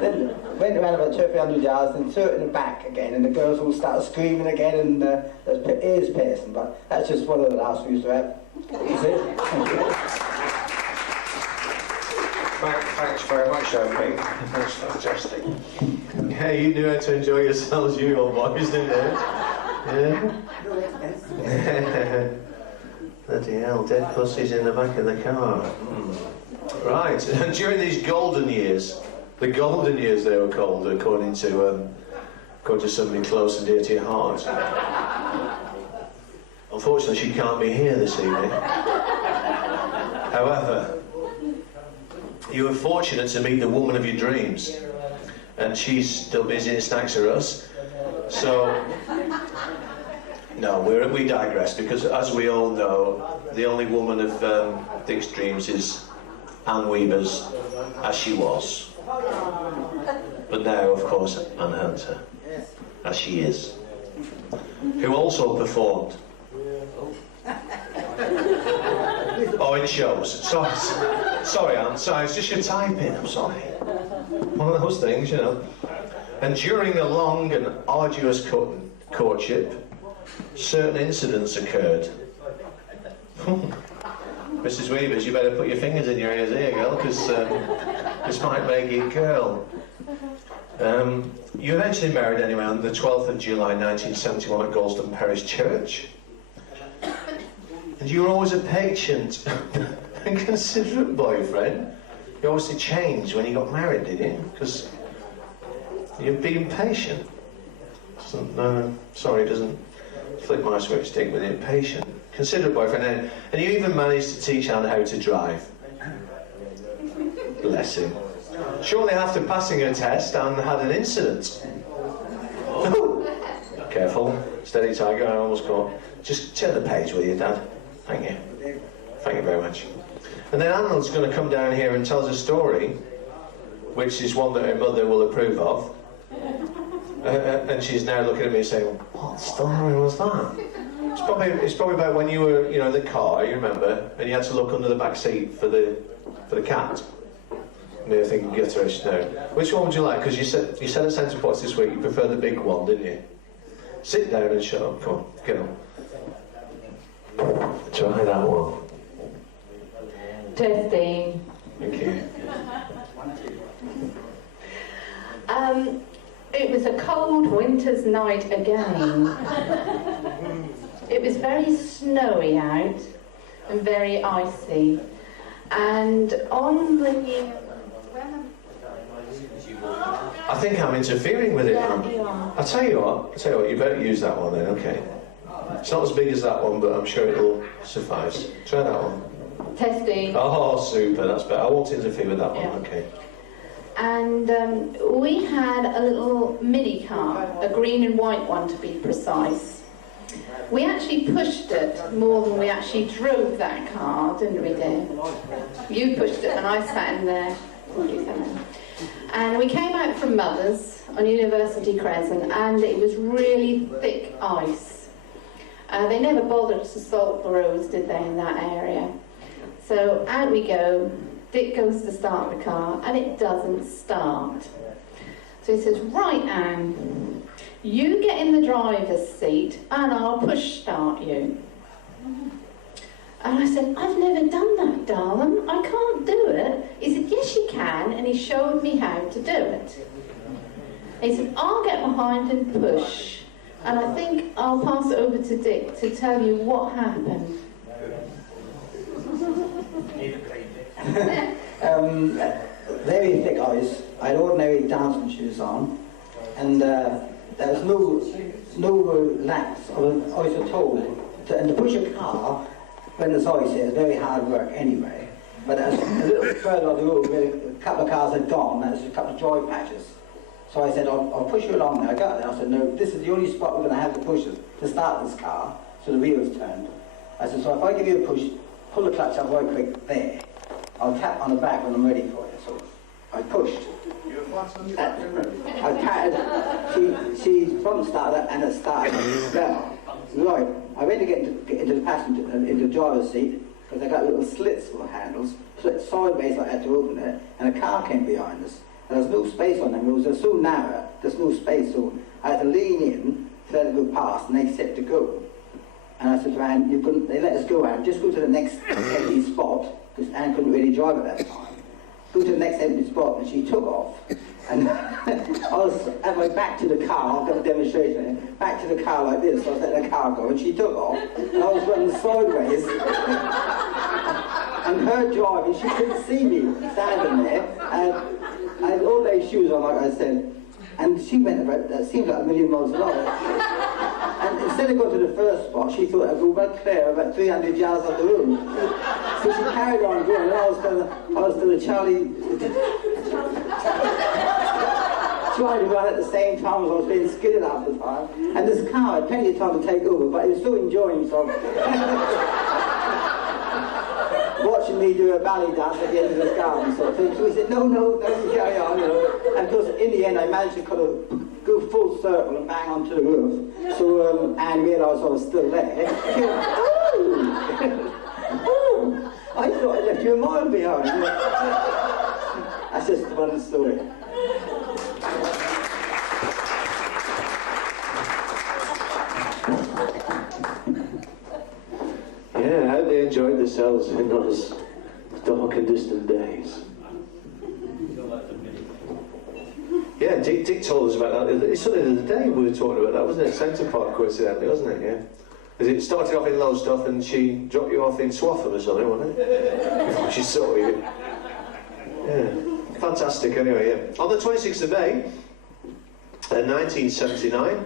Then went around about 200 yards, then threw it in the back again, and the girls all started screaming again, and there's ears piercing. But that's just one of the laughs we used to have. You see? Thanks very much, Opie. That's fantastic. Yeah, you knew how to enjoy yourselves, you old boys, didn't you? Yeah. Bloody hell, dead pussies in the back of the car. Right, and during these golden years, the golden years they were called, according to somebody close and dear to your heart. Unfortunately, she can't be here this evening. However, you were fortunate to meet the woman of your dreams, and she's still busy in Snacks R Us. So, no, we digress, because as we all know, the only woman of Dick's dreams is Anne Weavers, as she was. But now, of course, Anne Hunter, as she is, who also performed. Oh, it shows. Sorry, Anne. Sorry, it's just your typing. I'm sorry. One of those things, you know. And during a long and arduous courtship, certain incidents occurred. Mrs. Weavers, you better put your fingers in your ears here, girl, because this might make you girl. You eventually married anyway on the 12th of July 1971 at Galston Parish Church. And you were always a patient and considerate boyfriend. You obviously changed when you got married, did you? Because you've been patient. Sorry, it doesn't flick my switch stick with it. Patient. Considerate boyfriend. And you even managed to teach Anne how to drive. Bless him. Shortly after passing her test, Anne had an incident. Careful. Steady, Tiger. I almost caught. Just turn the page, will you, Dad? Thank you. Thank you very much. And then Anne's going to come down here and tell us a story, which is one that her mother will approve of. And she's now looking at me saying, what story was that? It's probably about when you were, you know, in the car, you remember, and you had to look under the back seat for the cat. And I think you get to it now. Which one would you like? Because you said at Centre Pots this week you preferred the big one, didn't you? Sit down and shut up. Come on, get on. Try that one. Testing. Thank you. It was a cold winter's night again. It was very snowy out and very icy. And on the... I think I'm interfering with it, Yeah, Anne. you are. I'll tell you what, you better use that one then, okay? It's not as big as that one, but I'm sure it'll suffice. Try that one. Testing. Oh, super, that's better. I won't interfere with that one, Yeah. okay. And we had a little mini car, a green and white one to be precise. We actually pushed it more than we actually drove that car, didn't we, dear? You pushed it and I sat in there. And we came out from Mother's on University Crescent, and it was really thick ice. They never bothered to salt the roads, did they, in that area? So out we go. Dick goes to start the car, and it doesn't start. So he says, right, Anne, you get in the driver's seat, and I'll push start you. And I said, I've never done that, darling. I can't do it. He said, yes, you can, and he showed me how to do it. He said, I'll get behind and push, and I think I'll pass it over to Dick to tell you what happened. Very thick ice. I had ordinary dancing shoes on, and there was no laps of ice at all. And to push a car when there's ice here is very hard work anyway. But as a little further on the road, where a couple of cars had gone, there was a couple of joy patches. So I said, I'll push you along there. I got there. I said, no, this is the only spot we're going to have to push it to start this car. So the wheels turned. I said, so if I give you a push, pull the clutch up right quick there. I'll tap on the back when I'm ready for you. So I pushed. You were fast on your back, I patted. She front started and it started. Right. I went to get into the passenger, into the driver's seat, because I got little slits for the handles. sideways. I had to open it, and a car came behind us. And there was no space on them. It was so narrow. There's no space, so I had to lean in to let it go past, and they said to go. And I said to Anne, they let us go, Anne, just go to the next empty spot, because Anne couldn't really drive at that time. Go to the next empty spot, and she took off. And I was at my back to the car, I've got a demonstration, back to the car like this, I was letting the car go, and she took off, and I was running sideways. And her driving, she couldn't see me standing there, and I had all those shoes on, like I said, and she went about, that seemed like 1,000,000 miles an hour. And instead of going to the first spot, she thought I'd go back clear about 300 yards up the road. So she carried on going, and I was doing Charlie, trying to run at the same time as I was being skidded half the time. And this car had plenty of time to take over, but he was still enjoying himself. Watching me do a ballet dance at the end of this garden sort of thing. So he said, no, carry on, you know. And of course, in the end, I managed to kind of go full circle and bang onto the roof. So Anne realised I was still there. She went, oh, I thought I left you a mile behind. That's just one story. Yeah, how they enjoyed themselves in those dark and distant days. Yeah, Dick told us about that. It's something of the day we were talking about that, wasn't it? Centre Park, coincidentally, wasn't it? Yeah. Because it started off in Lowestoft and she dropped you off in Swaffham or something, wasn't it? Before she saw you. Yeah. Fantastic, anyway, yeah. On the 26th of May, 1979,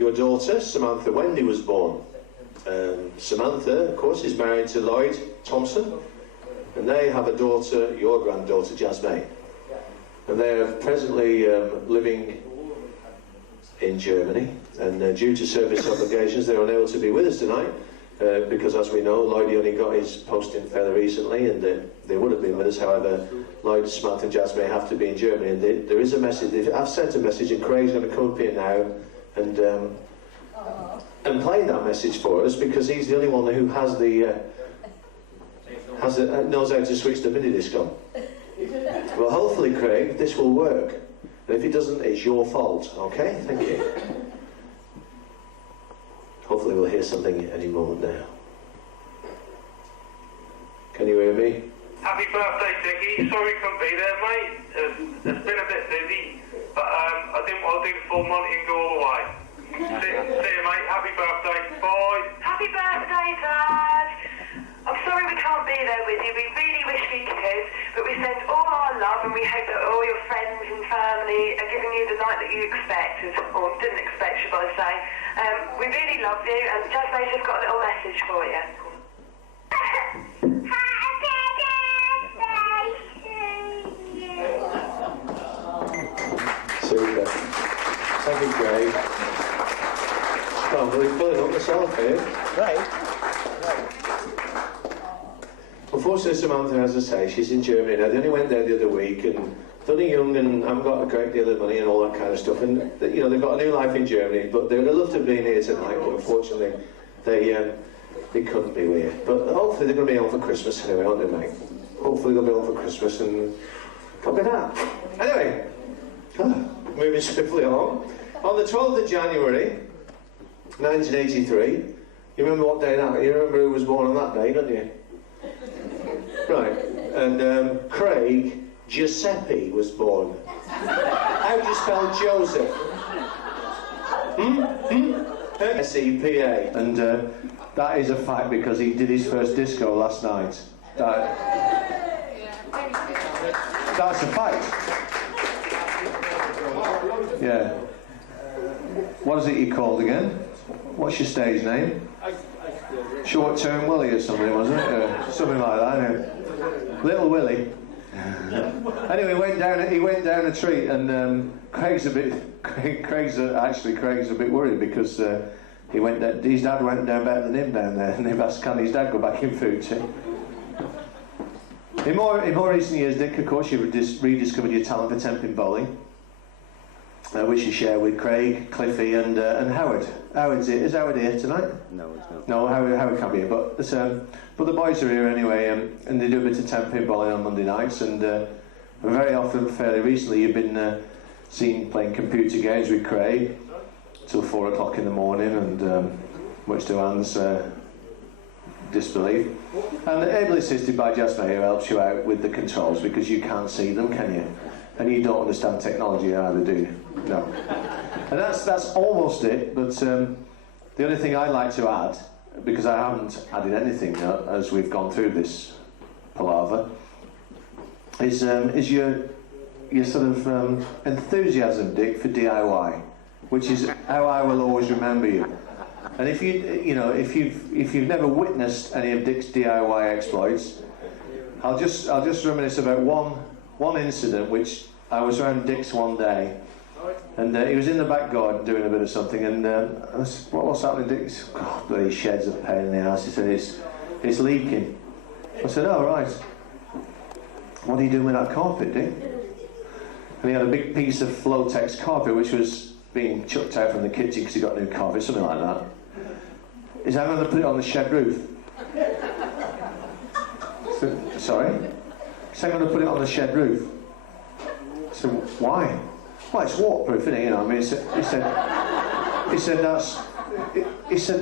your daughter, Samantha Wendy, was born. Samantha, of course, is married to Lloyd Thompson, and they have a daughter, your granddaughter, Jasmine. And they are presently living in Germany, and due to service obligations, they're unable to be with us tonight, because as we know, Lloyd only got his posting fairly recently, and they would have been with us. However, Lloyd, Samantha and Jasmine have to be in Germany, and there is a message. I've sent a message, and Craig's going to come up here now and play that message for us, because he's the only one who has knows how to switch the mini disc on. Well, hopefully, Craig, this will work. And if it doesn't, it's your fault. Okay? Thank you. Hopefully, we'll hear something any moment now. Can you hear me? Happy birthday, Dickie. Sorry couldn't be there, mate. It's been a bit busy, but I didn't want to do the full Monty and go all the way. See you, mate. Happy birthday. Bye. Happy birthday, Dad. I'm sorry we can't be there with you. We really wish we could, but we send all our love and we hope that all your friends and family are giving you the night that you expected, or didn't expect, should I say. We really love you, and Jasmine's just got a little message for you. Super. Thank you, Craig. Oh, well, he's pulling up myself here. Right. Unfortunately, Samantha, as I say, she's in Germany now. They only went there the other week, and they're only young and haven't got a great deal of money and all that kind of stuff. And you know, they've got a new life in Germany, but they would have loved to have been here tonight. But unfortunately, they couldn't be here. But hopefully, they're going to be on for Christmas anyway, aren't they, mate? Hopefully, they'll be on for Christmas, and copy that. Anyway, moving swiftly along. On the 12th of January, 1983. You remember what day that? You remember who was born on that day, don't you? Right, and Craig Giuseppe was born. How do you spell Joseph? S-E-P-A. And that is a fact because he did his first disco last night. That's a fact. Yeah. What is it you called again? What's your stage name? Short Term Willie or something, wasn't it? Something like that, yeah. Little Willie. Anyway, he went down a treat, and Craig's a bit worried because his dad went down better than him down there, and they've asked, can his dad go back in food chain? In more recent years, Dick, of course, you've rediscovered your talent for temping bowling. which you share with Craig, Cliffy, and Howard. Is Howard here tonight? No, it's not. No, Howard can't be here, but the boys are here anyway, and they do a bit of 10 pinballing on Monday nights, and very often, fairly recently, you've been seen playing computer games with Craig till 4 o'clock in the morning, and much to Anne's disbelief. And ably assisted by Jasmine, who helps you out with the controls, because you can't see them, can you? And you don't understand technology either, do you? No. And that's almost it, but the only thing I'd like to add, because I haven't added anything as we've gone through this palaver, is your sort of enthusiasm, Dick, for DIY, which is how I will always remember you. And if you've never witnessed any of Dick's DIY exploits, I'll just reminisce about one incident. Which I was around Dick's one day, and he was in the back garden doing a bit of something, and I said, what's happening, Dick? He said, God, bloody shed's a pain in the ass. He said, it's leaking. I said, oh, right. What are you doing with that carpet, Dick? And he had a big piece of Flotex carpet, which was being chucked out from the kitchen because he got a new carpet, something like that. He said, I'm going to put it on the shed roof. I said, sorry? He said, I'm going to put it on the shed roof. I said, why? Well, it's waterproof, isn't it? You know, I mean, he said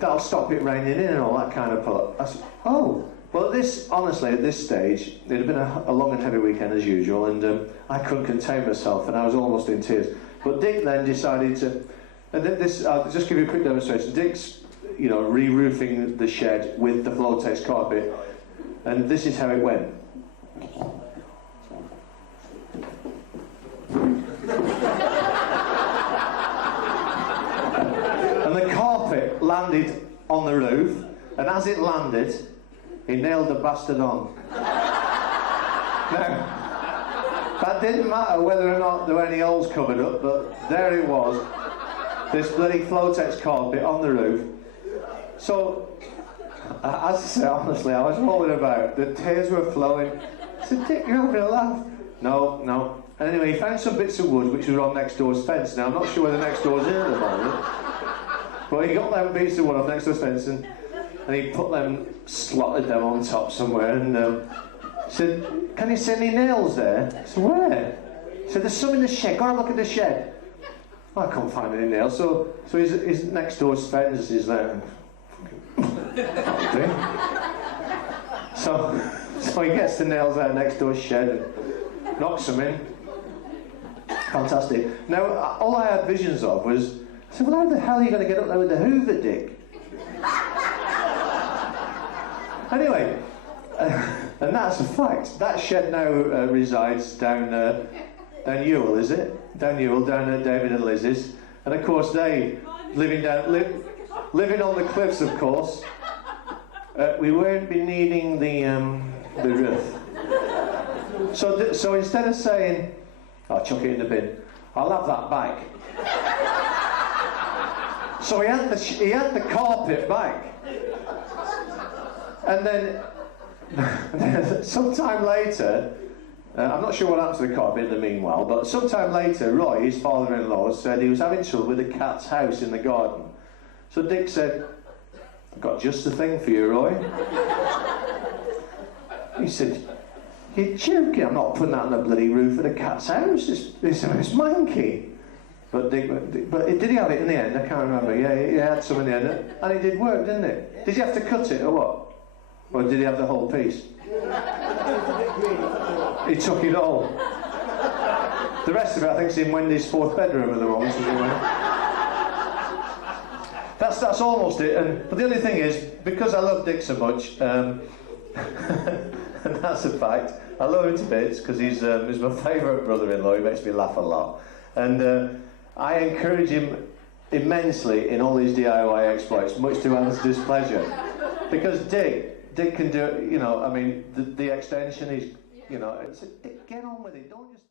that'll stop it raining in and all that kind of pull. I said, oh. Well, honestly, at this stage, it had been a long and heavy weekend as usual, and I couldn't contain myself, and I was almost in tears. But Dick then decided to, and I'll just give you a quick demonstration. Dick's, re-roofing the shed with the Flotex carpet, and this is how it went. And the carpet landed on the roof, and as it landed, he nailed the bastard on. Now, that didn't matter whether or not there were any holes covered up, but there it was, this bloody Flotex carpet on the roof. So, as I say, honestly, I was rolling about, the tears were flowing. I said, Dick, you're having a laugh. No. And anyway, he found some bits of wood which were on next door's fence. Now, I'm not sure whether next door's here at the moment, but he got them bits of wood off next door's fence, and he put them, slotted them on top somewhere, and said, can you see any nails there? I said, where? He said, there's some in the shed, go and have a look at the shed. I can't find any nails, so his next door's fence is there. So he gets the nails out of next door's shed and knocks them in. Fantastic. Now, all I had visions of was, I said, well, how the hell are you going to get up there with the Hoover, Dick? Anyway, and that's a fact. That shed now resides down Ewell, is it? Down Ewell, down at David and Liz's. And of course, they, living on the cliffs, of course, we won't be needing the roof. So instead of saying, I'll chuck it in the bin, I'll have that back. So he had the carpet back. And then, sometime later, I'm not sure what happened to the carpet in the meanwhile, but sometime later, Roy, his father-in-law, said he was having trouble with a cat's house in the garden. So Dick said, I've got just the thing for you, Roy. He said, you're joking, I'm not putting that on the bloody roof of the cat's house, it's manky. But did he have it in the end? I can't remember. Yeah, he had some in the end. And it did work, didn't it? Did you have to cut it or what? Or did he have the whole piece? He took it all. The rest of it, I think, is in Wendy's fourth bedroom at the moment. That's almost it. But the only thing is, because I love Dick so much, and that's a fact, I love him to bits because he's my favourite brother-in-law. He makes me laugh a lot. And I encourage him immensely in all his DIY exploits, much to Anne's displeasure. Because Dick can do it, I mean, the extension is, Dick, get on with it, don't just...